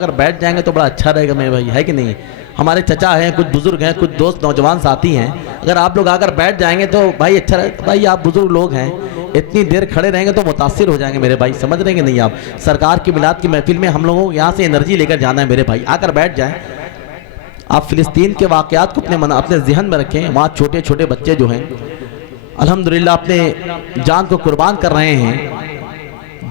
अगर बैठ जाएंगे तो बड़ा अच्छा रहेगा मेरे भाई, है कि नहीं। हमारे चचा हैं, कुछ बुजुर्ग हैं, कुछ दोस्त नौजवान साथी हैं, अगर आप लोग आकर बैठ जाएंगे तो भाई अच्छा रहेगा। भाई आप बुजुर्ग लोग हैं, इतनी देर खड़े रहेंगे तो मुतासिर हो जाएंगे मेरे भाई, समझ रहे हैं कि नहीं आप। सरकार की मिलाद की महफिल में हम लोगों को यहाँ से एनर्जी लेकर जाना है मेरे भाई, आकर बैठ जाएं। आप फिलिस्तीन के वाक़यात को अपने जहन में रखें। वहाँ छोटे छोटे बच्चे जो हैं अल्हम्दुलिल्लाह अपने जान को कुर्बान कर रहे हैं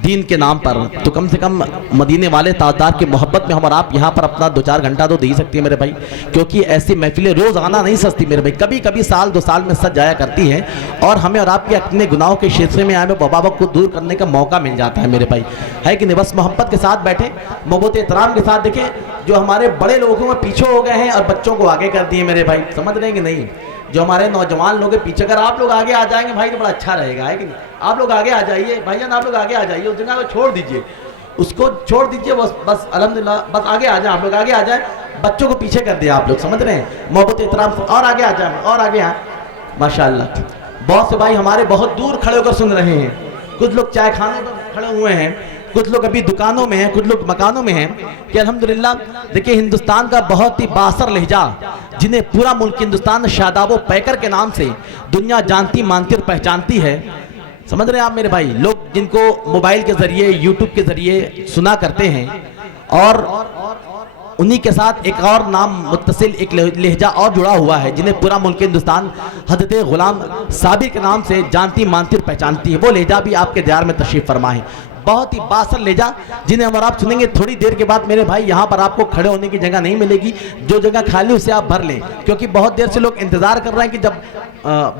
दीन के नाम पर, तो कम से कम मदीने वाले ताजदार की मोहब्बत में हम और आप यहाँ पर अपना 2-4 घंटा तो दे ही सकती है मेरे भाई, क्योंकि ऐसी महफिलें रोज़ आना नहीं सस्ती मेरे भाई, कभी कभी साल 2 साल में सज जाया करती हैं और हमें और आपके अपने गुनाहों के क्षेत्र में आए वबा को दूर करने का मौका मिल जाता है मेरे भाई, है कि नहीं। बस मोहब्बत के साथ बैठे, मोहब्बत एहतराम के साथ देखें। जो हमारे बड़े लोगों में पीछे हो गए हैं और बच्चों को आगे कर दिए मेरे भाई, समझ रहे हैं कि नहीं। जो हमारे नौजवान लोग हैं पीछे, अगर आप लोग आगे आ जाएंगे भाई तो बड़ा अच्छा रहेगा, है कि नहीं। आप लोग आगे आ जाइए भाईजान, आप लोग आगे आ जाइए, उस जगह को छोड़ दीजिए, उसको छोड़ दीजिए, बस अल्हम्दुलिल्लाह बस आगे आ जाए, आप लोग आगे आ जाए, बच्चों को पीछे कर दिया आप लोग, समझ रहे हैं। मोहब्बत एहतराम से और आगे आ जाए, और आगे आए माशाअल्लाह। बहुत से भाई हमारे बहुत दूर खड़े होकर सुन रहे हैं, कुछ लोग चाय खाने पर खड़े हुए हैं, कुछ लोग अभी दुकानों में हैं, कुछ लोग मकानों में हैं कि अल्हम्दुलिल्लाह। देखिए हिंदुस्तान का बहुत ही बासर लहजा जिन्हें पूरा मुल्क हिंदुस्तान शादाब पैकर के नाम से दुनिया जानती मानती और पहचानती है, समझ रहे हैं आप मेरे भाई। लोग जिनको मोबाइल के जरिए यूट्यूब के जरिए सुना करते हैं और उन्हीं के साथ एक और नाम मुत्तसिल एक लहजा और जुड़ा हुआ है जिन्हें पूरा मुल्क हिंदुस्तान हज़रत गुलाम साबिर के नाम से जानती मानती और पहचानती है, वो लहजा भी आपके दयार में तशरीफ़ फरमा है। बहुत ही बासर लेजा जिन्हें अगर आप सुनेंगे थोड़ी देर के बाद मेरे भाई, यहाँ पर आपको खड़े होने की जगह नहीं मिलेगी, जो जगह खाली उसे आप भर लें, क्योंकि बहुत देर से लोग इंतजार कर रहे हैं कि जब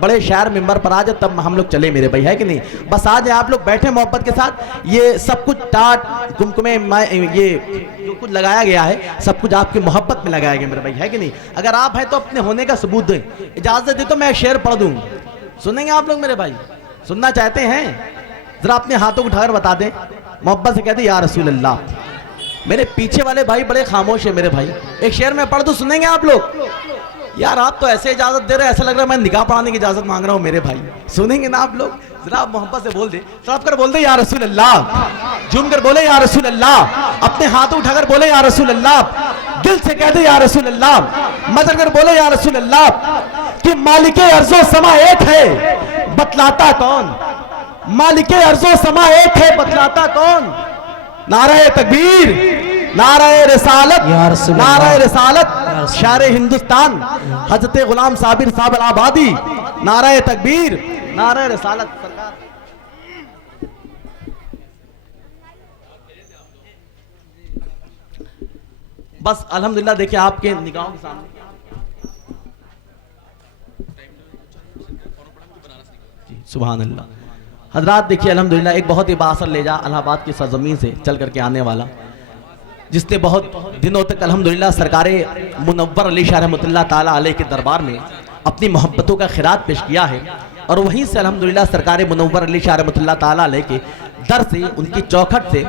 बड़े शायर मिंबर पर आ जाए तब हम लोग चले मेरे भाई, है कि नहीं। बस आज आप लोग बैठे मोहब्बत के साथ, ये सब कुछ टाट कुमकुमे ये जो कुछ लगाया गया है सब कुछ आपकी मोहब्बत में लगाया गया मेरे भाई, है कि नहीं। अगर आप हैं तो अपने होने का सबूत दें। इजाजत दे तो मैं शेर पढ़ दूं, सुनेंगे आप लोग मेरे भाई, सुनना चाहते हैं? जरा अपने हाथों को उठाकर बता दें, मोहब्बत से कहते या रसूल अल्लाह। मेरे पीछे वाले भाई बड़े खामोश है मेरे भाई, एक शेर में पढ़ दूं, सुनेंगे आप लोग? यार आप तो ऐसे इजाजत दे रहे हैं, ऐसा लग रहा है मैं निकाह पढ़ाने की इजाजत मांग रहा हूं मेरे भाई, सुनेंगे ना आप लोग? जरा मोहब्बत से बोल दे, तड़प कर बोल दे या रसूल अल्लाह, झूम कर बोले या रसूल अल्लाह, अपने हाथों उठाकर बोले या रसूल अल्लाह, दिल से कह दे या रसूल अल्लाह, मदद कर बोले या रसूल अल्लाह कि मालिके अर्ज़ो समा एक है बतलाता कौन, मालिके अर्ज़ो समा एक है बतलाता कौन। नाराए तकबीर, नाराए रिसालत, नाराए रिसालत, शारे हिंदुस्तान हजरत गुलाम साबिर साहब आबादी, नाराए तकबीर, नाराए रिसालत। सरकार बस अल्हम्दुलिल्लाह देखिए आपके निगाहों के सामने सुभान अल्लाह। हजरात देखिए अल्हम्दुलिल्लाह एक बहुत ही बासर लेजा इलाहाबाद की सरजमीन से चल करके आने वाला, जिसने बहुत दिनों तक अल्हम्दुलिल्लाह सरकारे मुनव्वर अली शाह रहमतुल्लाह ताला अलैह के दरबार में अपनी मोहब्बतों का खिरात पेश किया है, और वहीं से अल्हम्दुलिल्लाह सरकारे मुनव्वर अली शाह रहमतुल्लाह ताला अलैह के दर से, उनकी चौखट से,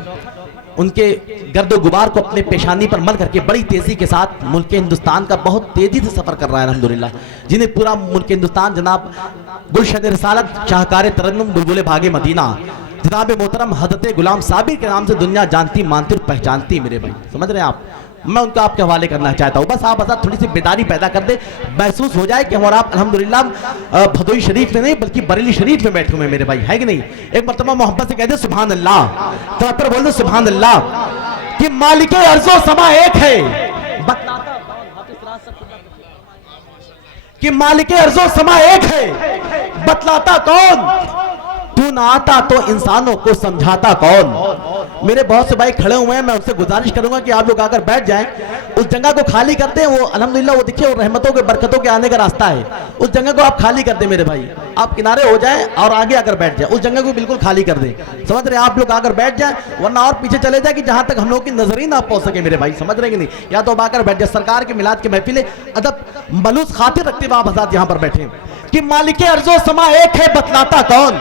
उनके गर्दो गुबार को अपने पेशानी पर मल करके बड़ी तेज़ी के साथ मुल्क हिंदुस्तान का बहुत तेज़ी से सफ़र कर रहा है अल्हम्दुलिल्लाह, जिन्हें पूरा मुल्क हिंदुस्तान जनाब गुलशन रिसालत शाहकार तरन्नुम बुलबुल भागे मदीना जनाब मोहतरम हज़रत गुलाम साबिर के नाम से दुनिया जानती मानती और पहचानती मेरे भाई, समझ रहे हैं आप। मैं उनका आपके हवाले करना चाहता हूँ, बस आप थोड़ी सी बेदारी पैदा कर दे, महसूस हो जाए कि हमारा आप अल्हम्दुलिल्लाह भदोई शरीफ में नहीं बल्कि बरेली शरीफ में बैठे हुए मेरे भाई, है कि नहीं। एक मरतबा मोहब्बत से कह दे सुभान अल्लाह, तो पर बोल दे सुभान अल्लाह कि मालिके अर्ज़ो समा एक है बतलाता कि मालिके अर्ज़ो समा एक है बतलाता कौन, तू ना आता तो इंसानों को समझाता कौन। मेरे बहुत से भाई खड़े हुए हैं, मैं उनसे गुजारिश करूंगा कि आप लोग आकर बैठ जाएं, उस जगह को खाली कर दें। वो अल्हम्दुलिल्लाह वो देखिए रहमतों के बरकतों के आने का रास्ता है, उस जगह को आप खाली कर दें मेरे भाई, आप किनारे हो जाएं और आगे आकर बैठ जाएं, उस जगह को बिल्कुल खाली कर दें, समझ रहे हैं। आप लोग आकर बैठ जाएं, वरना और पीछे चले जाए कि जहां तक हम लोग की नजर ही ना पहुंच सके मेरे भाई, समझ रहे हैं कि नहीं। या तो आकर बैठ जाए, सरकार के मिलाद के महफिल अदब मलूस खातिर रखते हुए आप हज़रात यहाँ पर बैठे कि मालिके अर्ज़ो समा एक है बतलाता कौन,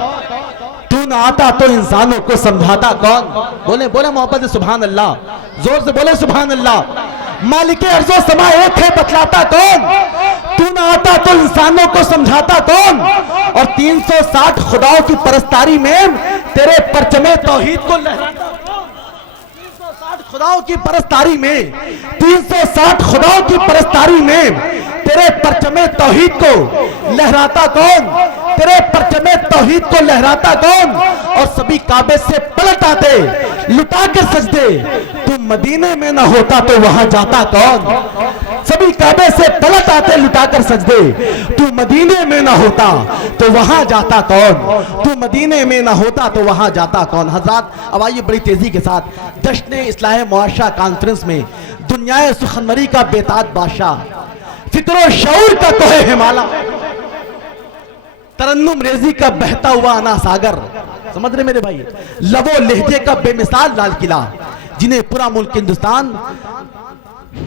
तू ना आता तो इंसानों को समझाता कौन। बोले बोले मोहब्बत सुभान अल्लाह, जोर से बोले सुभान अल्लाह। मालिके अर्ज़ो समा एक है बतलाता कौन, तू ना आता तो इंसानों को समझाता कौन। और 360 खुदाओं की परस्तारी में तेरे परचमे तौहीद को लहराता कौन, 360 खुदाओं की परस्तारी में, 360 खुदाओं की परस्तारी में तेरे परचमे तौहीद को लहराता कौन? तेरे परचमे तौहीद को लहराता कौन? और सभी काबे से पलट आते लुटा कर सजदे, तू मदीने में ना होता तो वहां जाता कौन? सभी काबे से पलट आते लुटाकर सजदे, तू मदीने में ना होता तो वहां जाता कौन? तू मदीने में ना होता तो वहां जाता कौन? हजरात, अब आइए बड़ी तेजी के साथ जश्न इस्लाह मुआशरा कॉन्फ्रेंस में दुनियाए सुखनवरी का बेताज बादशाह, फिक्रो शऊर का तोहे हिमाला, तरन्नुम रेजी का बहता हुआ अना सागर, समझ रहे मेरे भाई, लबो लहजे का बेमिसाल लाल किला, जिन्हें पूरा मुल्क हिंदुस्तान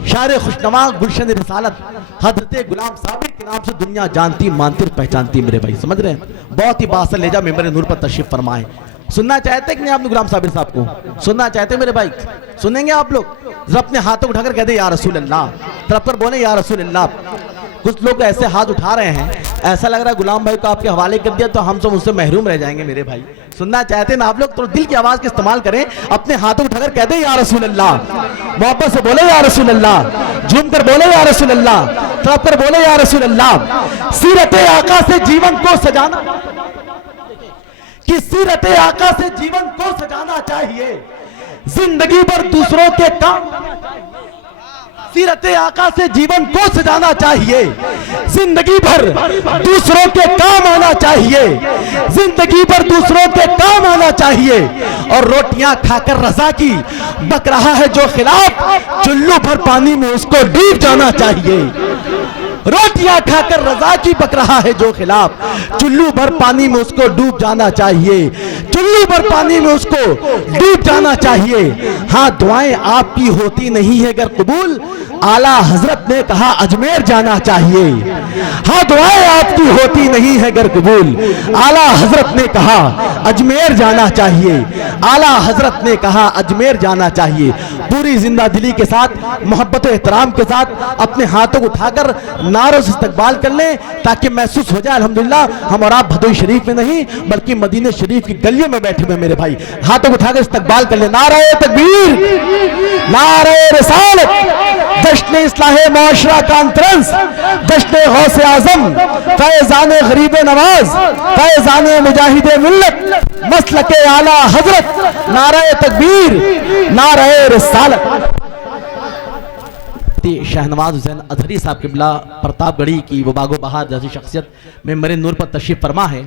शायर खुशनवा गुलशन रिसालत हजरत गुलाम साबिर के नाम से दुनिया जानती मानती पहचानती मेरे भाई, समझ रहे हैं। बहुत ही बासर लेजा मेंबर नूर पर तशरीफ फरमाए। सुनना चाहते कि नहीं आपने गुलाम साबिर साहब को? सुनना चाहते मेरे भाई? सुनेंगे आप लोग? जरा अपने हाथों उठाकर कह दे या रसूल अल्लाह, तरफ पर बोले या रसूल अल्लाह। कुछ लोग ऐसे हाथ उठा रहे हैं, ऐसा लग रहा है गुलाम भाई को आपके हवाले कर दिया तो हम सब उससे महरूम रह जाएंगे मेरे भाई। सुनना चाहते ना आप लोग तो दिल की आवाज का इस्तेमाल करें, अपने हाथों उठाकर कह दे या रसूल अल्लाह, मोहब्बत से बोले या रसूल अल्लाह, झूम कर बोले या रसूल अल्लाह, तरफ कर बोले या रसूल अल्लाह। सीरत आका से जीवन को सजाना, कि सीरत आका से जीवन को सजाना चाहिए, जिंदगी भर दूसरों के काम, सीरत आका से जीवन को सजाना चाहिए, जिंदगी भर दूसरों के काम आना चाहिए, जिंदगी भर दूसरों के काम आना चाहिए। और रोटियां खाकर रजा की बक रहा है जो खिलाफ, चुल्लू भर पानी में उसको डूब जाना चाहिए। रोटियां खाकर रजा की बक रहा है जो खिलाफ, चुल्लू भर पानी में उसको डूब जाना चाहिए, चुल्लू भर पानी में उसको डूब जाना चाहिए। हाँ, दुआएं आपकी होती नहीं है अगर कबूल, आला हजरत ने कहा अजमेर जाना चाहिए। हाँ, दुआएं आपकी होती नहीं है अगर कबूल, आला हजरत ने कहा अजमेर जाना चाहिए, आला हजरत ने कहा अजमेर जाना चाहिए। पूरी जिंदा दिली के साथ, मोहब्बत एहतराम के साथ अपने हाथों को उठाकर नारों से इस्तकबाल कर लें, ताकि महसूस हो जाए अल्हम्दुलिल्लाह हम और आप भदोई शरीफ में नहीं बल्कि मदीने शरीफ की गलियों में बैठे हुए मेरे भाई। हाथों को उठाकर इस्तकबाल कर लें। नारे तकबीर, नारे रिसालत, जश्न इस्लाह मुआशरा कॉन्फ्रेंस, जश्न गौसे आजम, फैजान गरीब नवाज, फैजान मुजाहिद मिल्लत, मसलके आला हजरत, नारे तकबीर, नारे रिसालत। शहनवाज हुसैन अजहरी साहब किबला प्रतापगढ़ी की वो बागो बहार जैसी शख्सियत में मेरे नूर पर तशरीफ फरमा है।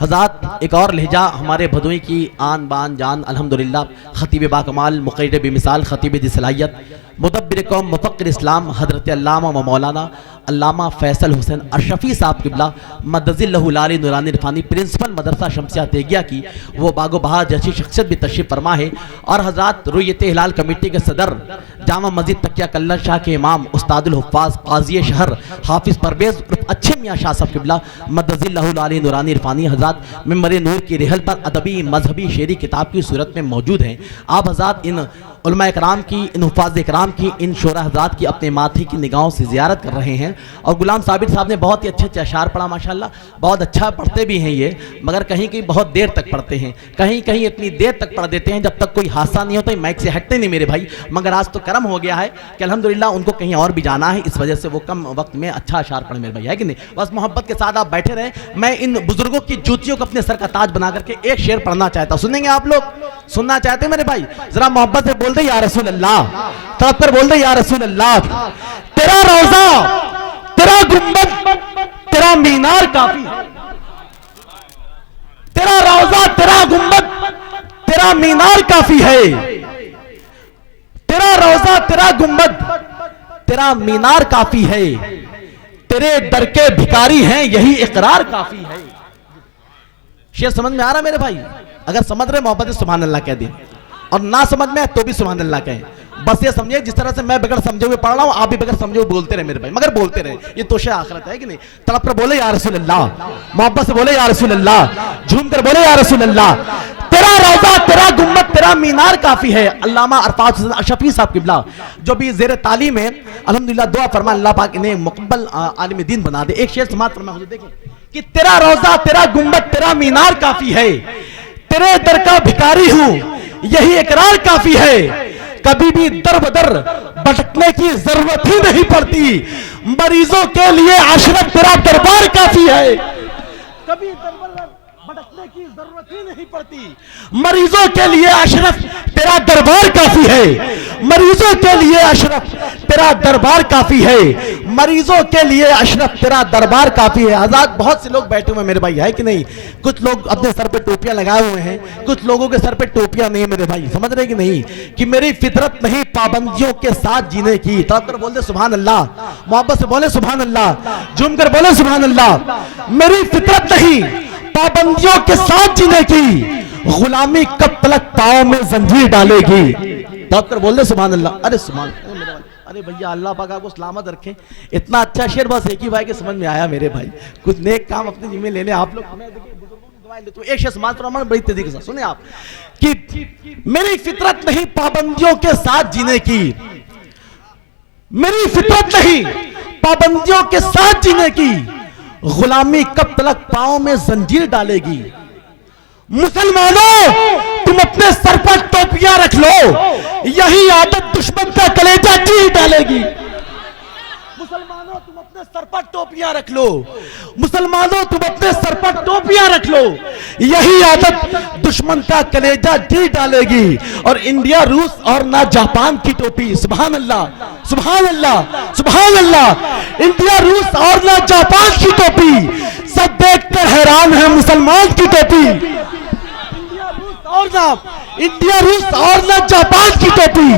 हज़रात, एक और लहजा हमारे भदोई की आन बान जान अल्हम्दुलिल्लाह, खतीब बाकमाल, मुक़र्रिर बेमिसाल, खतीब दी सलाहियत, मुदब्बिर कौम, मुफ़क्किर इस्लाम, हज़रत अल्लामा व मौलाना अल्लामा फैसल हुसैन अशरफी साहब किबला मदजिल्लहु लाली नूरानी इरफानी, प्रिंसिपल मदरसा शमसिया तेगिया की वो बागो बहार जैसी शख्सियत भी तशरीफ फरमा है। और हज़रात, रुयत हिलाल कमेटी के सदर, जामा मस्जिद तकिया कल्ला शाह के इमाम, उस्तादुल हुफ़्फ़ाज़, क़ाज़ी शहर हाफिज़ परवेज़ अच्छे मियाँ शाह साहब किबला मदजिल्लहु लाली नूरानी इरफानी, हज़रात मिंबर नूर की रहल पर अदबी मजहबी शेरी किताब की सूरत में मौजूद हैं। आप हज़रात इन उलमा इकराम की, इन हुफ़ाज़ इकराम की, इन शोरा हज़रात की अपने माथे की निगाहों से ज़ियारत कर रहे हैं। और गुलाम साबिर साहब ने बहुत ही अच्छे अच्छे अशार पढ़ा माशाल्लाह, बहुत अच्छा पढ़ते भी हैं ये, मगर कहीं कहीं बहुत देर तक पढ़ते हैं, कहीं कहीं इतनी देर तक पढ़ देते हैं जब तक कोई हादसा नहीं होता, माइक से हटते नहीं मेरे भाई। मगर आज तो करम हो गया है कि अल्हम्दुलिल्लाह उनको कहीं और भी जाना है, इस वजह से वो कम वक्त में अच्छा अशार पढ़े मेरे भाई, है कि नहीं? बस मोहब्बत के साथ आप बैठे रहें। मैं इन बुजुर्गों की जूतियों को अपने सर का ताज बना करके एक शेर पढ़ना चाहता हूँ। सुनेंगे आप लोग? सुनना चाहते हैं मेरे भाई? जरा मोहब्बत से बोल दे या रसूल अल्लाह, तब पर बोल दे या रसूल अल्लाह। तेरा रोजा, तेरा गुंबद, तेरा मीनार काफी, तेरा रोजा, तेरा गुंबद, तेरा मीनार काफी है। तेरा रोजा, तेरा गुंबद, तेरा मीनार काफी है। तेरे दर के भिखारी हैं यही इकरार काफी है। शेर समझ में आ रहा मेरे भाई? अगर समझ रहे मोहब्बत सुभान अल्लाह कह दे, और ना समझ में तो भी सुभान अल्लाह कहें। बस ये समझिए जिस तरह से मैं बगैर समझे हुए पढ़ रहा हूं, आप भी बगैर समझे हुए बोलते रहे मेरे भाई, मगर बोलते रहे, ये तोशे आखिरत है कि नहीं? तड़प कर बोले या रसूल अल्लाह, मोहब्बत से बोले या रसूल अल्लाह, झूम कर बोले या रसूल अल्लाह। तेरा रोजा, तेरा गुम्बद, तेरा मीनार काफी है। अल्लामा अरफात हुसैन अशरफी साहब किबला जो भी ज़ेर तालीम है, अल्हम्दुलिल्लाह दुआ फरमा अल्लाह पाक इन्हें मुकब्बल आलिम दीन बना दे। एक शेर समाप्त फरमा हुजूर देखें कि तेरा रोजा, तेरा गुम्बद, तेरा मीनार काफी है। तेरे दर का भिखारी हूं यही इकरार काफी है। कभी भी दर बदर भटकने की जरूरत ही नहीं पड़ती। मरीजों के लिए अशरफ तेरा दरबार काफी है, कभी दर बदर भटकने की जरूरत ही नहीं पड़ती। मरीजों के लिए अशरफ तेरा दरबार काफी है, मरीजों के लिए अशरफ तेरा दरबार काफी है, मरीजों के लिए अशरफ तेरा दरबार काफी है। आजाद बहुत से लोग बैठे हुए मेरे भाई, है कि नहीं? कुछ लोग अपने सर पे टोपियां लगाए हुए हैं, कुछ लोगों के सर पे टोपियां नहीं मेरे भाई, समझ रहे कि नहीं? कि मेरी फितरत नहीं पाबंदियों के साथ जीने की। तब कर बोल दे सुभान अल्लाह, मोहब्बत से बोले सुभान अल्लाह, झूम कर बोले सुभान अल्लाह। मेरी फितरत नहीं पाबंदियों के साथ जीने की, गुलामी कब तलक पाँव में जंजीर डालेगी। तब कर बोल दे सुभान अल्लाह। अरे सुभान, अरे भैया अल्लाह पाक आपको सलामत रखें। इतना अच्छा शेर बस एक ही भाई के समझ में आया मेरे भाई। कुछ नेक काम अपने जिम्मे ले ले आप लोग। हमें देखिए बुजुर्गों की दुआएं लेते हुए एक शेर समाज पर बड़ी तेजी के साथ सुने आप कि मेरी फितरत नहीं पाबंदियों के साथ जीने की, मेरी फितरत नहीं पाबंदियों के साथ जीने की, गुलामी कब तलक पाँव में जंजीर डालेगी। मुसलमानों तुम अपने सर पर टोपियां रख लो, यही आदत दुश्मन का कलेजा चीर डालेगी। मुसलमानों तुम अपने सर पर टोपियां रख लो, मुसलमानों तुम अपने सर पर टोपियां रख लो, यही आदत दुश्मन का कलेजा चीर डालेगी। और इंडिया रूस और ना जापान की टोपी, सुभान अल्लाह सुभान अल्लाह सुभान अल्लाह। इंडिया रूस और ना जापान की टोपी, सब देखकर हैरान है मुसलमान की टोपी। इंडिया रूस और ना जापान की टोपी,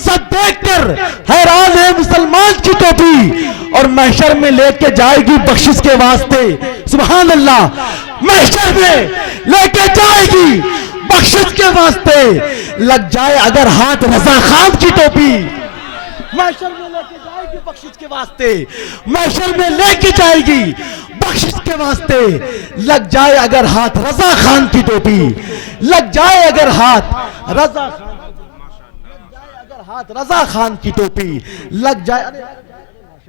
सब देखकर हैरान है मुसलमान की टोपी। और महशर में लेके जाएगी बख्शिश के वास्ते, सुभान अल्लाह। महशर में लेके जाएगी बख्शिश के वास्ते, लग जाए अगर हाथ रजा खान की टोपी। महशर में लेके जाएगी बख्शिश के वास्ते, महशर में लेके जाएगी बख्शिश के वास्ते, लग जाए अगर हाथ रजा खान की टोपी, लग जाए अगर हाथ रजा खान, लग जाए अगर हाथ रजा खान की टोपी लग जाए।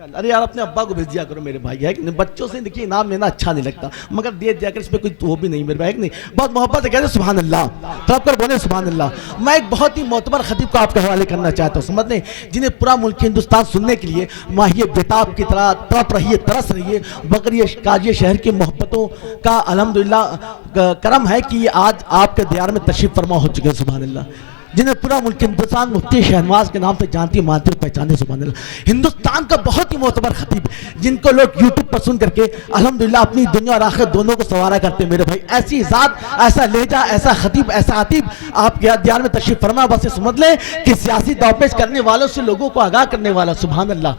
अरे यार अपने अब्बा को भेज दिया करो मेरे भाई, है कि नहीं? बच्चों से देखिए इनाम लेना अच्छा नहीं लगता, मगर दे दिया कर, इसमें कोई वो भी नहीं मेरे भाई, है कि नहीं? बहुत मोहब्बत से कहते सुभान अल्लाह, तब कर बोले सुभान अल्लाह। मैं एक बहुत ही मोतबर खतीब को आपके हवाले करना चाहता हूँ, समझ लें, जिन्हें पूरा मुल्क हिंदुस्तान सुनने के लिए माहिए बेताब की तरह तड़प रही है, तरस रही है। मगर ये काजी शहर की मोहब्बतों का अल्हम्दुलिल्लाह करम है कि आज आपके दियार में तशरीफ फरमा हो चुके हैं, सुभान अल्लाह। जिन्हें पूरा मुल्क हिंदुस्तान मुफ्ती शहनवाज के नाम से जानती मानती और पहचानते, सुभान अल्लाह। हिंदुस्तान का बहुत ही मोतबर खतीब, जिनको लोग यूट्यूब पर सुन करके अल्हम्दुलिल्लाह अपनी दुनिया और आखिरत दोनों को सवारा करते मेरे भाई। ऐसी ज़ात, ऐसा लहजा, ऐसा खतीब, ऐसा अतीब आपके ध्यान में तशरीफ फरमा। बस समझ लें कि सियासी दावपेच करने वालों से लोगों को आगाह करने वाला, सुभान अल्लाह।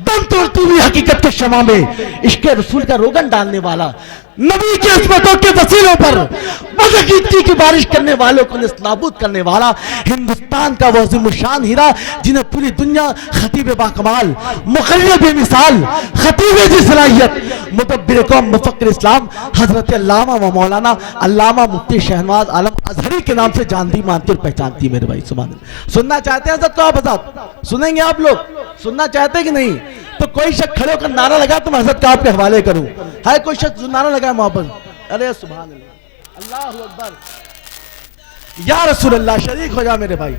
दम तोड़ती हुई हकीकत के शमा में इश्क रसूल का रोगन डालने वाला, नबी की अज़मतों के वसीलों पर बदअकीदगी की बारिश करने वालों को निस्ताबूद करने वाला, हिंदुस्तान का वो अज़ीमुश्शान हीरा, जिन्हें पूरी दुनिया खतीब बाकमाल, मुक़र्रिर बेमिसाल, खतीब जी सलाहियत, मुदब्बिर कौम, मुफ़क्किर इस्लाम हज़रत अल्लामा व मौलाना अल्लामा मुफ्ती शहनवाज आलम अज़हरी के नाम से जानती मानती और पहचानती मेरे भाई, सुभान अल्लाह। सुनना चाहते हैं सब तो आप आजाद सुनेंगे, आप लोग सुनना चाहते हैं कि नहीं? तो कोई शख्स खड़े होकर नारा लगा तो मैं हज़रत का आपके हवाले करूं। है कोई शख्स जो नारा लगा मोहब्बत? अरे सुभान अल्लाह, अल्लाहु अकबर, या रसूल अल्लाह। शरीक हो जा मेरे भाई।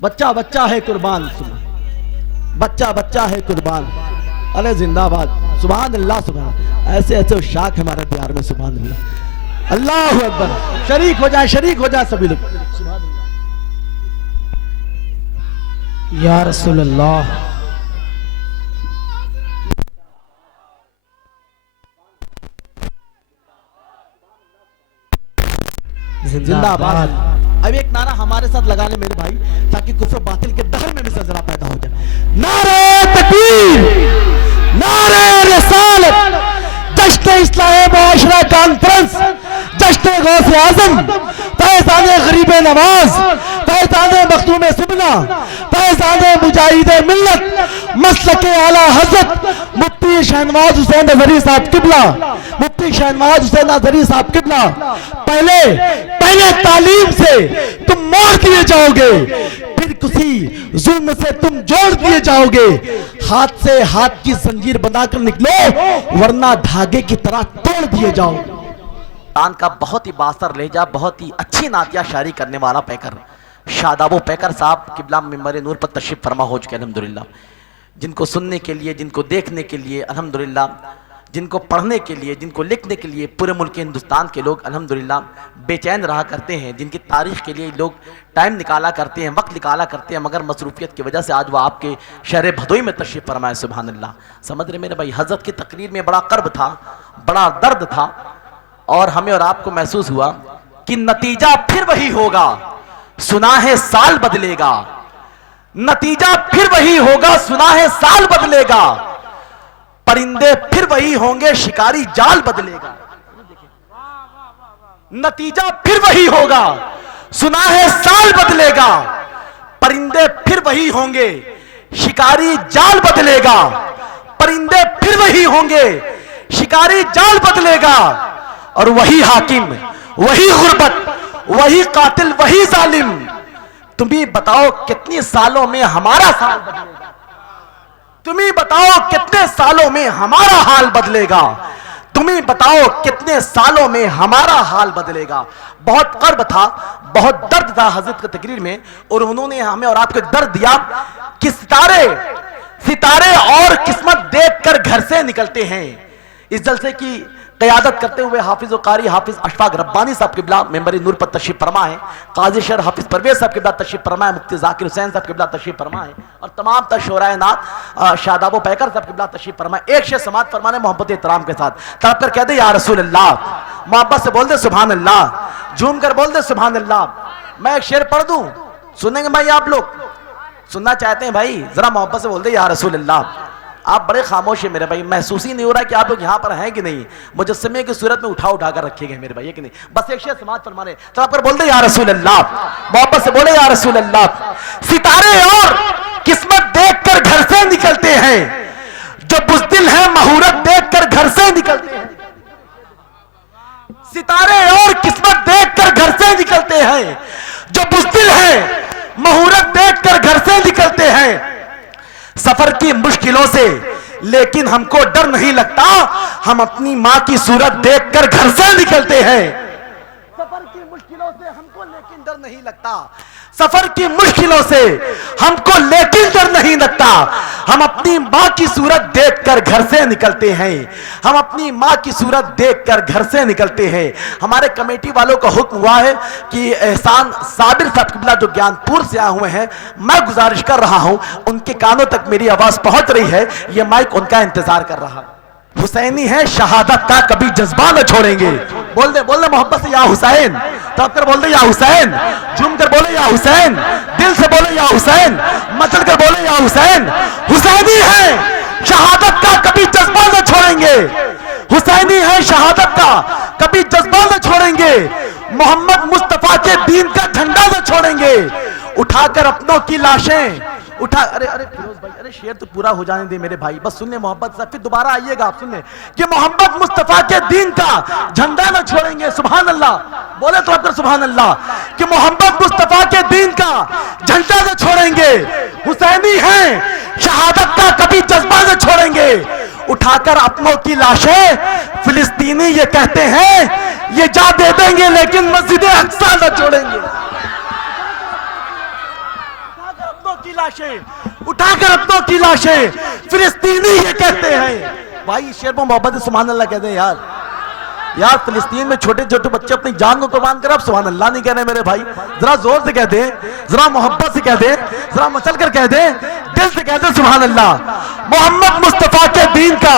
बच्चा बच्चा है कुर्बान, बच्चा बच्चा है कुर्बान, अरे जिंदाबाद, सुभान अल्लाह सुभान। ऐसे ऐसे शाख हमारे प्यार में, सुभान अल्लाह, अल्लाहु अकबर। शरीक हो जाए, शरीक हो जाए सभी लोग, सुभान अल्लाह, या रसूल अल्लाह। जिंदाबाद। अब एक नारा हमारे साथ लगा ले मेरे भाई, ताकि कुफ्र बातिल के दहर में भी जरा पैदा हो जाए। नारे तकबीर, नारे रिसालत, जश्न इस्लाह मुआशरा कॉन्फ्रेंस, जश्न गौसे आज़म, फैज़ाने गरीब नवाज, फैज़ाने मखदूम सुबना, फैज़ाने मुजाहिद मिल्लत, मसलके आला हज़रत मुफ्ती शहनवाज हुसैन अज़हरी साहब किबला, मुफ्ती शहनवाज हुसैन अज़हरी साहब किबला। पहले तालीम से तुम मोड़ दिए जाओगे, फिर किसी जुल्म से तुम जोड़ दिए जाओगे। हाथ से हाथ की जंजीर बनाकर निकलो, वरना धागे की तरह तोड़ दिए जाओ। का बहुत ही बासर लहजा, बहुत ही अच्छी नातिया शायरी करने वाला पैकर शादाबो पैकर साहब किबला मिंबर नूर पर तशरीफ फरमा हो चुके अल्हम्दुलिल्लाह। जिनको सुनने के लिए, जिनको देखने के लिए अल्हम्दुलिल्लाह, जिनको पढ़ने के लिए, जिनको लिखने के लिए पूरे मुल्क हिंदुस्तान के लोग अल्हम्दुलिल्लाह बेचैन रहा करते हैं, जिनकी तारीख़ के लिए लोग टाइम निकाला करते हैं, वक्त निकाला करते हैं, मगर मसरूफियत की वजह से आज वह आपके शहर भदोई में तशरीफ़ फरमाए। सुभान अल्लाह। समझ रहे मेरे भाई, हज़रत की तकरीर में बड़ा कर्ब था, बड़ा दर्द था, और हमें और आपको महसूस हुआ कि नतीजा फिर वही होगा, सुना है साल बदलेगा, नतीजा फिर वही होगा, सुना है साल बदलेगा, परिंदे फिर वही होंगे, शिकारी जाल बदलेगा। नतीजा फिर वही होगा, सुना है साल बदलेगा, परिंदे फिर वही होंगे, शिकारी जाल बदलेगा, परिंदे फिर वही होंगे, शिकारी जाल बदलेगा, और वही हाकिम, वही गुर्बत, वही कातिल, वही जालिम। तुम्ही बताओ कितने सालों में हमारा साल बदलेगा, तुम्ही बताओ कितने सालों में हमारा हाल बदलेगा, तुम्ही बताओ कितने सालों में हमारा हाल बदलेगा। बहुत कर्ब था, बहुत दर्द था हजरत की तकरीर में, और उन्होंने हमें और आपको दर्द दिया कि सितारे और किस्मत देखकर घर से निकलते हैं। इस जलसे की क़यादत करते हुए हाफिज़ कारी हाफिज़ अशफाक रब्बानी साहब किबला मेंबर नूर पर तशरीफ़ फरमा है, काजी शर हाफिज़ परवेज़ साहब किबला तशरीफ़ फरमा है, मुफ्ती ज़ाकिर हुसैन साहब किबला तशरीफ़ फरमा है, और तमाम तशोराए नात शादाबो पैकर साहब किबला तशरीफ़ फरमा है। एक शेर समात फरमाने मोहब्बत इतराम के साथ तड़प कर कह दे या रसूल अल्लाह, मोहब्बत से बोल दे सुभान अल्लाह, झूम कर बोल दे सुभान अल्लाह। मैं एक शेर पढ़ दूं, सुनेंगे भाई? आप लोग सुनना चाहते हैं भाई? जरा मोहब्बत से बोल दे या रसूल अल्लाह। आप बड़े खामोश हैं मेरे भाई, महसूस ही नहीं हो रहा कि आप लोग यहाँ पर हैं कि नहीं, मुजस्समे की सूरत में उठा कर रखे गए मेरे भाई, है कि नहीं? बस एक शेर समाज फरमाने तो आप बोल दे या रसूल अल्लाह, मोहब्बत से बोले या रसूल अल्लाह। सितारे और किस्मत देखकर घर से निकलते हैं, जो बुज़दिल है मुहूर्त देखकर घर से निकलते हैं। सितारे और किस्मत देखकर घर से निकलते हैं, जो बुज़दिल है मुहूर्त देखकर घर से निकलते हैं। सफर की मुश्किलों से लेकिन हमको डर नहीं लगता, हम अपनी माँ की सूरत देखकर घर से निकलते हैं। सफर की मुश्किलों से हमको लेकिन डर नहीं लगता, सफर की मुश्किलों से हमको लेकिन डर नहीं लगता, हम अपनी माँ की सूरत देखकर घर से निकलते हैं, हम अपनी माँ की सूरत देखकर घर से निकलते हैं। हमारे कमेटी वालों का हुक्म हुआ है कि एहसान साबिर साहब किबला जो ज्ञानपुर से आए हुए हैं, मैं गुजारिश कर रहा हूं, उनके कानों तक मेरी आवाज पहुंच रही है, यह माइक उनका इंतजार कर रहा है। हुसैनी है शहादत का कभी जज्बा न छोड़ेंगे, बोल दे मोहब्बत से या हुसैन, तब कर बोल दे या हुसैन, झूम कर बोले या हुसैन, दिल से बोले या हुसैन, मचल कर बोले या हुसैन। हुसैनी है शहादत का कभी जज्बा न छोड़ेंगे, हुसैनी है शहादत का कभी जज्बा न छोड़ेंगे, मोहम्मद मुस्तफा के दीन का झंडा न छोड़ेंगे, उठाकर अपनों की लाशें उठा। अरे फिरोज भाई, अरे शेर तो पूरा हो जाने दे मेरे भाई, बस सुनने मोहब्बत से, फिर दोबारा आइएगा आप सुनने कि मोहम्मद मुस्तफा के दीन का झंडा न छोड़ेंगे। सुभान अल्लाह, बोले तो अगर सुभान अल्लाह, कि मोहम्मद मुस्तफा के दीन का झंडा न छोड़ेंगे। हुसैनी हैं शहादत का कभी जज्बा न छोड़ेंगे, उठाकर अपनों की लाशें फिलिस्तीनी ये कहते हैं ये जा दे देंगे लेकिन मस्जिद अक्सा न छोड़ेंगे। उठाकर अपनों की लाशें फिलिस्तीनी ये कहते हैं। भाई शेर में मोहब्बत सुभान अल्लाह कहते हैं यार फिलिस्तीन में छोटे छोटे बच्चे अपनी जान को कुर्बान कर, अब सुभान अल्लाह नहीं कह रहे मेरे भाई, जरा जोर से कहते हैं, जरा मोहब्बत से कहते हैं, जरा मचल कर कहते हैं, दिल से कहते हैं सुभान अल्लाह। मोहम्मद मुस्तफा के दीन का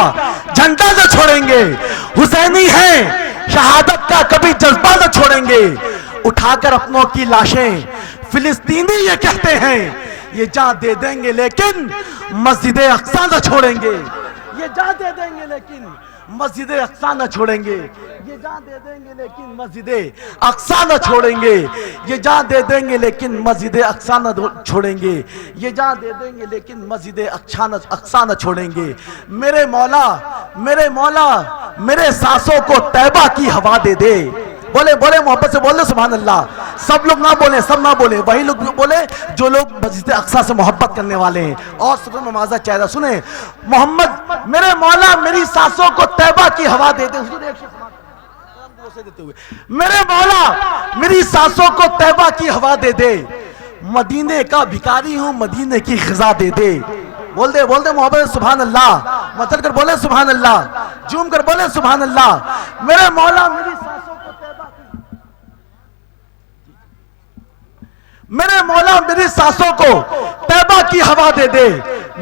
झंडा न छोड़ेंगे, हुसैनी हैं शहादत का कभी जज्बा न छोड़ेंगे, उठाकर अपनों की लाशें फिलिस्तीनी ये कहते हैं ये जान दे देंगे लेकिन मस्जिद अक्सा न छोड़ेंगे, ये जान दे देंगे लेकिन मस्जिद अक्सा न छोड़ेंगे, ये जान दे देंगे लेकिन मस्जिद अक्सा न छोड़ेंगे, ये जान दे देंगे लेकिन मस्जिद अक्सा न छोड़ेंगे, ये जान दे देंगे लेकिन मस्जिद अक्सा न छोड़ेंगे। मेरे मौला मेरे सांसों को तैबा की हवा दे दे। बोले मोहब्बत से बोले सुभान अल्लाह। सब लोग ना बोले, सब ना बोले, वही लोग बोले जो लोग मस्जिद अक्सा से मोहब्बत करने वाले हैं। और सुबह नमाज़ चेहरा सुने, मोहम्मद मेरे मौला मेरी सांसों को तैबा की हवा दे दे। मेरे मौला मेरी सांसों को तैबा की हवा दे दे, मदीने का भिखारी हूं, मदीने की ग़िज़ा दे दे। बोल दे मोहब्बत सुभान अल्लाह, मचल कर बोले सुभान अल्लाह, झूम कर बोले सुभान अल्लाह। मेरे मौला मेरी सांसों को तैबा की, मेरे मौला मेरी सांसों को तैबा की हवा दे दे।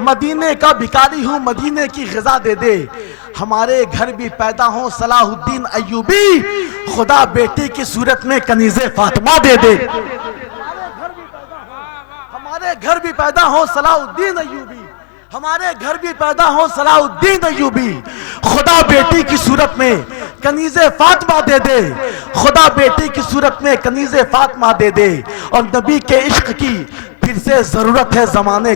मदीने का भिखारी हूं, मदीने की ग़िज़ा दे दे। हमारे घर भी पैदा हो सलाहुद्दीन अय्यूबी, खुदा बेटी की सूरत में कनीज़े फातिमा दे दे। हमारे घर भी पैदा हो सलाहुद्दीन अय्यूबी, हमारे घर भी पैदा हो सलाहुद्दीन अय्यूबी, खुदा बेटी की सूरत में कनीज़े फातिमा दे दे। खुदा बेटी की सूरत में कनीज़े फातिमा दे दे। और नबी के इश्क की फिर से जरूरत है ज़माने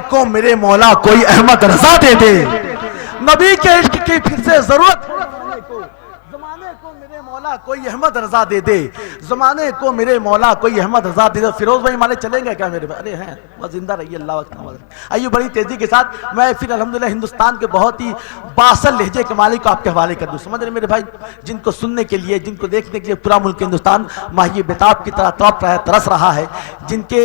को मेरे मौला कोई अहमद रजा दे दे। नबी के इश्क की फिर से जरूरत ज़माने को मेरे मौला कोई अहमद रजा दे दे। ज़माने को मेरे मौला कोई अहमद रजा दे दे। फिरोज भाई हमारे चलेंगे क्या मेरे भाई? अरे हैं, बस जिंदा रहिए, अल्लाह वक्त। आइए बड़ी तेजी के साथ मैं फिर अल्हम्दुलिल्लाह हिंदुस्तान के बहुत ही बासल लहजे के मालिक को आपके हवाले कर दूँ। समझ रहे मेरे भाई, जिनको सुनने के लिए, जिनको देखने के लिए पूरा मुल्क हिंदुस्तान माहिए बेताब की तरह तड़प रहा है, तरस रहा है। जिनके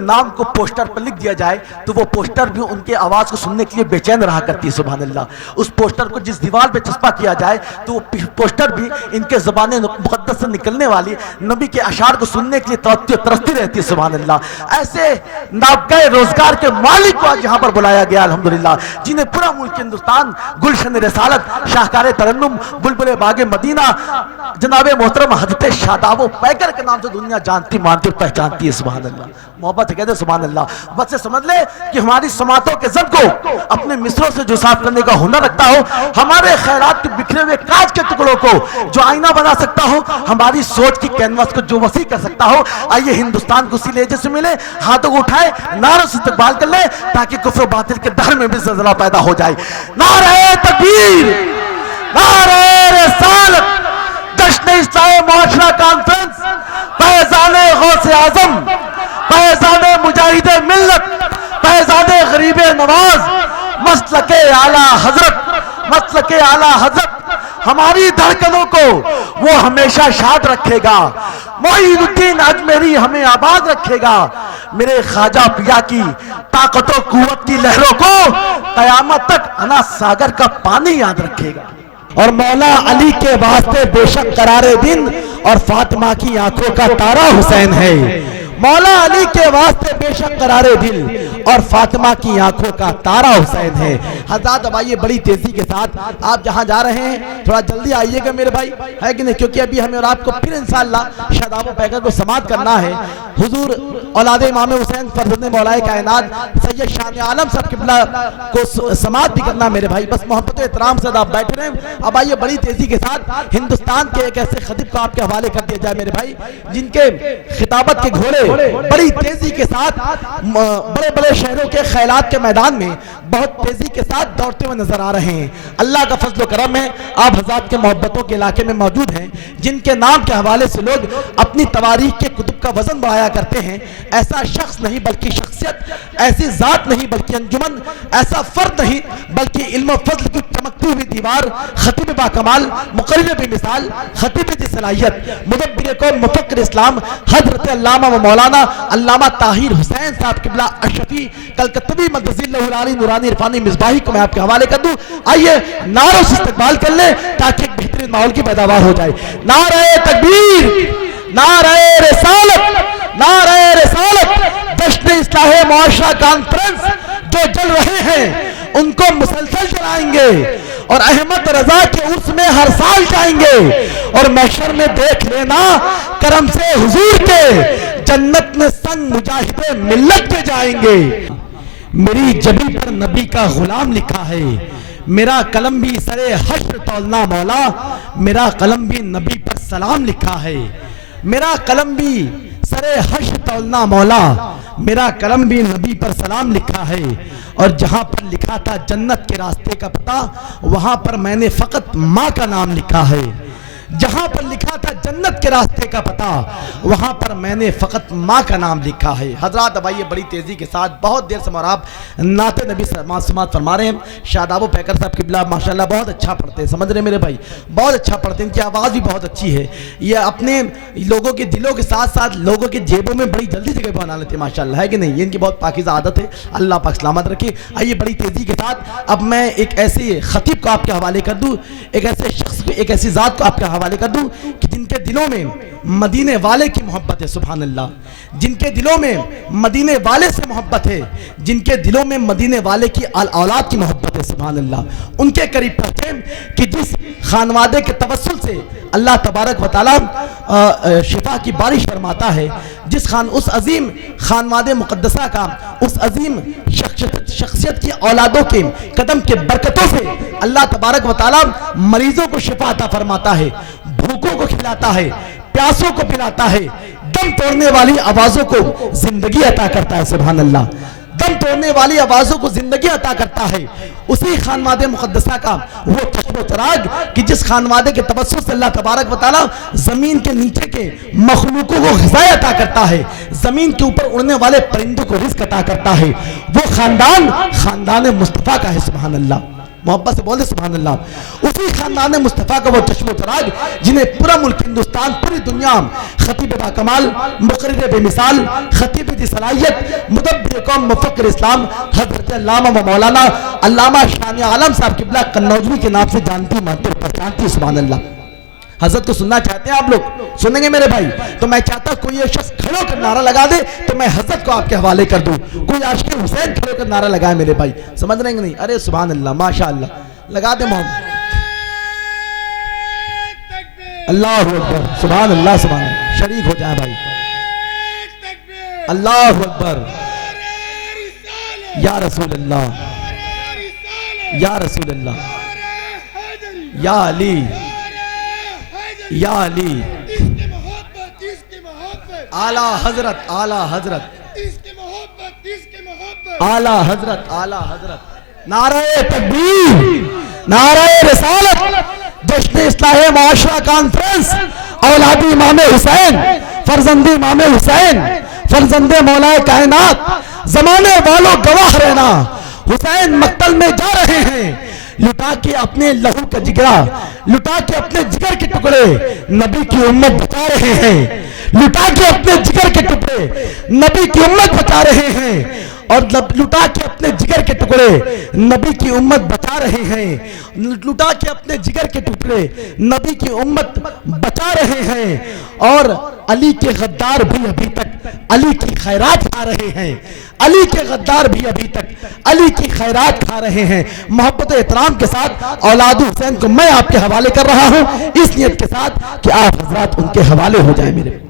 नाम को पोस्टर पर लिख दिया जाए तो वो पोस्टर भी उनके आवाज़ को सुनने के लिए बेचैन रहा करती है। सुभान अल्लाह। उस पोस्टर को जिस दीवार पे चस्पा किया जाए तो वो पोस्टर भी इनके ज़बाने मुक़द्दस से निकलने वाली नबी के अशार को सुनने के लिए तरसती रहती है। सुभान अल्लाह। ऐसे नाबगाए रोजगार के मालिक को आज यहाँ पर बुलाया गया अल्हम्दुलिल्लाह, जिन्हें पूरा मुल्क हिंदुस्तान गुलशन रिसालत, शाहकार तरन्नुम, बुलबुल बागे मदीना, जनाबे मोहतरम हजरत शादाब पैकर के नाम से दुनिया जानती, मानती और पहचानती है। सुभान अल्लाह। मोहब्बत है, कहते सुभान अल्लाह। बस से समझ ले कि हमारी समातों के जब को अपने मिसरों से जो साफ करने का हुनर रखता हो, हमारे खैरात के बिखरे हुए कांच के टुकड़ों को जो आईना बना सकता हो, हमारी सोच की कैनवास को जो वसी कर सकता हो, आइए हिंदुस्तान को उसी लहजे से मिले, हाथों को उठाए, नारों से इस्तकबाल कर ले, ताकि कुफ्र बातिल के दर में भी ज़लज़ला पैदा हो जाए। नारे तकबीर, नारे रिसालत, जश्न इस्लाह मुआशरा कॉन्फ्रेंस, फैज़ाने गौसे आज़म, फैज़ाने मुजाहिदे मिल्लत, फैज़ाने गरीबे नवाज, मसलके आला हजरत, मसलके आला हजरत हमारी धड़कनों को वो हमेशा शाद रखेगा। मोइनुद्दीन अजमेरी हमें आबाद रखेगा। मेरे ख्वाजा पिया की ताकतों कुव्वत की लहरों को कयामत तक अना सागर का पानी याद रखेगा। और मौला अली के वास्ते बेशक करारे दिन और फातिमा की आंखों का तारा हुसैन है। मौला अली के वास्ते बेशक करारे दिल और फातिमा की आंखों का तारा हुसैन है। हज़रात अब आइए बड़ी तेजी के साथ, आप जहां जा रहे हैं थोड़ा जल्दी आइएगा मेरे भाई, है कि नहीं? क्योंकि अभी हमें और आपको फिर इंशाअल्लाह शादाब पैकर को समाप्त करना है। हुजूर औलादे इमाम हुसैन फरज़ंदे मौलाए कायनात सैयद शान आलम साहब किबला को समाप्त भी करना मेरे भाई। बस मोहब्बत एहतराम से आप बैठे रहें। अब आइए बड़ी तेजी के साथ हिंदुस्तान के एक ऐसे खतीब को आपके हवाले कर दिया जाए मेरे भाई, जिनके खिताबत के घोड़े बड़ी तेजी के साथ बड़े बड़े शहरों के खैलात के मैदान में बहुत तेजी के साथ दौड़ते हुए नजर आ रहे हैं। अल्लाह का फजल करम है, आप हज़रात के मोहब्बतों के इलाके में मौजूद हैं, जिनके नाम के हवाले से लोग अपनी तवारीख के कुतुब का वजन बढ़ाया करते हैं। ऐसा शख्स नहीं बल्कि शख्सियत, ऐसी जात नहीं बल्कि अंजुमन, ऐसा फर्द नहीं बल्कि इल्म फजल की चमकती हुई दीवार, खतीब बाकमाल, मुकर्रिर बेमिसाल, खतीब की सलाहियत, मुदब्बिर कौम, मुफक्किर इस्लाम, हजरत अल्लामा व मौलाना अल्लामा ताहिर हुसैन साहब किबला अशफी कलकत्तवी मदरसिल्लाहुल नूरानी इरफानी मिसबाही को मैं आपके हवाले कर दूं। आइए नारों से इस्तकबाल कर ले ताकि एक बेहतरीन माहौल की पैदावार हो जाए। नारे तकबीर, नारे रिसालत, नारे रिसालत। जश्न इस्लाह मुआशरा कॉन्फ्रेंस जो चल रहे हैं उनको मुसलसल चलाएंगे और अहमद रजा के उर्स में हर साल जाएंगे और महशर में देख लेना करम से हुजूर के जन्नत में संग मुजाहिदे मिल्लत पे जाएंगे। मेरी जबी पर नबी का गुलाम लिखा है, मेरा कलम भी सरे हश्र तौलना मौला, मेरा कलम भी नबी पर सलाम लिखा है। मेरा कलम भी सरे हश्र तौलना मौला, मेरा कलम भी नबी पर सलाम लिखा है। और जहां पर लिखा था जन्नत के रास्ते का पता, वहां पर मैंने फकत माँ का नाम लिखा है। जहां पर लिखा था जन्नत के रास्ते का पता, वहां पर मैंने फ़कत माँ का नाम लिखा है। हजरत अब आइए बड़ी तेज़ी के साथ, बहुत देर से और आप नाते नबी समात फरमा रहे हैं। शादाबो पैकर साहब किबला माशाल्लाह बहुत अच्छा पढ़ते हैं, समझ रहे मेरे भाई, बहुत अच्छा पढ़ते हैं, इनकी आवाज़ भी बहुत अच्छी है। ये अपने लोगों के दिलों के साथ साथ लोगों के जेबों में बड़ी जल्दी जगह बना लेते हैं माशाल्लाह, है कि नहीं? ये इनकी बहुत पाकीज़ा आदत है, अल्लाह पाक सलामत रखे। आइए बड़ी तेज़ी के साथ अब मैं एक ऐसे खतीब को आपके हवाले कर दूँ, एक ऐसे शख्स को, एक ऐसी ज़ात को आपके हवाले कर दूँ कि जिनके दिलों में मदीने वाले की मोहब्बत है, सुभान अल्लाह, जिनके दिलों में मदीने वाले से मोहब्बत है, जिनके दिलों में मदीने वाले की औलाद की मोहब्बत है, सुभान अल्लाह। उनके करीब पहुँचे कि जिस खानवादे के तवस्सुल से अल्लाह तबारक व तआला शिफा की बारिश फरमाता है, उस अजीम खानवादे मुक़द्दसा का, उस अजीम शख्सियत की औलादों के कदम के बरकतों से अल्लाह तबारक व तआला मरीजों को शिफा अता फरमाता है, भूखों को खिलाता है, प्यासों को पिलाता है, दम तोड़ने वाली आवाज़ों को जिंदगी अता करता है, सुभान अल्लाह। दम तोड़ने वाली आवाज़ों को जिंदगी अता करता है। उसी खानवादे मुक़द्दसा का वो चश्मो चराग कि जिस खानवादे के तवस्सुल से अल्लाह तबारक व तआला ज़मीन के नीचे के मखलूकों को ग़िज़ा अता करता है, ज़मीन के ऊपर उड़ने वाले परिंदों को रिज़्क़ अता करता है, वो खानदान मुस्तफ़ा का है, सुभान अल्लाह। मोहब्बत से बोले सुभान अल्लाह। उसी खानदान मुस्तफ़ा का वो चश्मो चराग जिन्हें पूरा मुल्क हिंदुस्तान, पूरी दुनिया खतीब बाकमाल, मुक़र्रिर बेमिसाल, खतीब दी सलाहियत, मुदब्बिर कौम, मुफ़क्किर इस्लाम हज़रत अल्लामा व मौलाना अल्लामा शान आलम साहब किबला कन्नौजी के नाम से जानती, मानती और पहचानती, सुभान अल्लाह। हजरत को सुनना चाहते हैं आप लोग? सुनेंगे मेरे भाई? तो मैं चाहता हूं कोई ये शख्स खड़े होकर नारा लगा दे तो मैं हजरत को आपके हवाले कर दूं। कोई आशिक़ हुसैन खड़े होकर नारा लगाए मेरे भाई, समझ रहे हैं नहीं? अरे सुभान अल्लाह, माशाअल्लाह, लगा दे मोहम्मद। अल्लाहु अकबर, सुभान अल्लाह, सुभान अल्लाह, शरीक हो जाए भाई। अल्लाहु अकबर, या रसूल अल्लाह, या रसूल अल्लाह, या अली, या अली, आला हजरत, आला हजरत, आला हजरत, आला हजरत। नारे तकबीर, नारे रिसालत, जश्न इस्लाह माशरा कॉन्फ्रेंस, औलादी इमाम हुसैन, फर्जंदे इमाम हुसैन, फर्जंदे मौलाए कायनात, जमाने वालों गवाह रहना, हुसैन मक्तल में जा रहे हैं, लुटा के अपने लहू का जिगरा, लुटा के अपने जिगर के टुकड़े नबी की उम्मत बचा रहे हैं, लुटा के अपने जिगर के टुकड़े नबी की उम्मत बचा रहे हैं, और लुटा के अपने जिगर के टुकड़े नबी की उम्मत बचा रहे हैं, लुटा के अपने जिगर के टुकड़े नबी की उम्मत बचा रहे हैं। और अली के गद्दार भी अभी तक अली की खैरात खा रहे हैं, अली के गद्दार भी अभी तक अली की खैरात खा रहे हैं। मोहब्बत एहतराम के साथ औलाद हुसैन को मैं आपके हवाले कर रहा हूं, इस नियत के साथ कि आप हजरात उनके हवाले हो जाए मेरे।